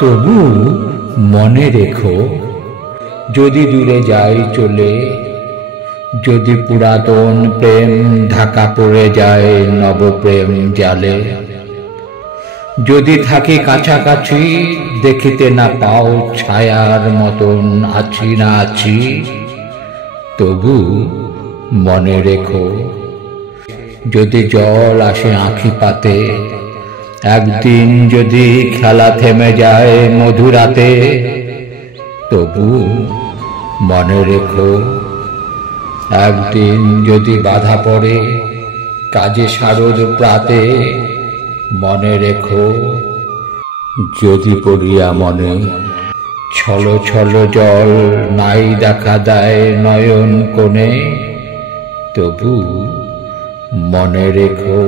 তবু মনে রেখো, যদি দূরে যাই চলে, যদি পুরাতন প্রেম ঢাকা পড়ে যায় নবপ্রেম জালে, যদি থাকি কাছাকাছি দেখিতে না পাও ছায়ার মতন আছি না আছি, তবু মনে রেখো, যদি জল আসে আঁখি পাতে, একদিন যদি খেলা থেমে যায় মধুরাতে, তবু মনে রেখো, একদিন যদি বাধা পড়ে কাজে শারদ প্রাতে, মনে রেখো, যদি পড়িয়া মনে ছল ছল জল নাই দেখা দেয় নয়ন কোণে, তবু মনে রেখো।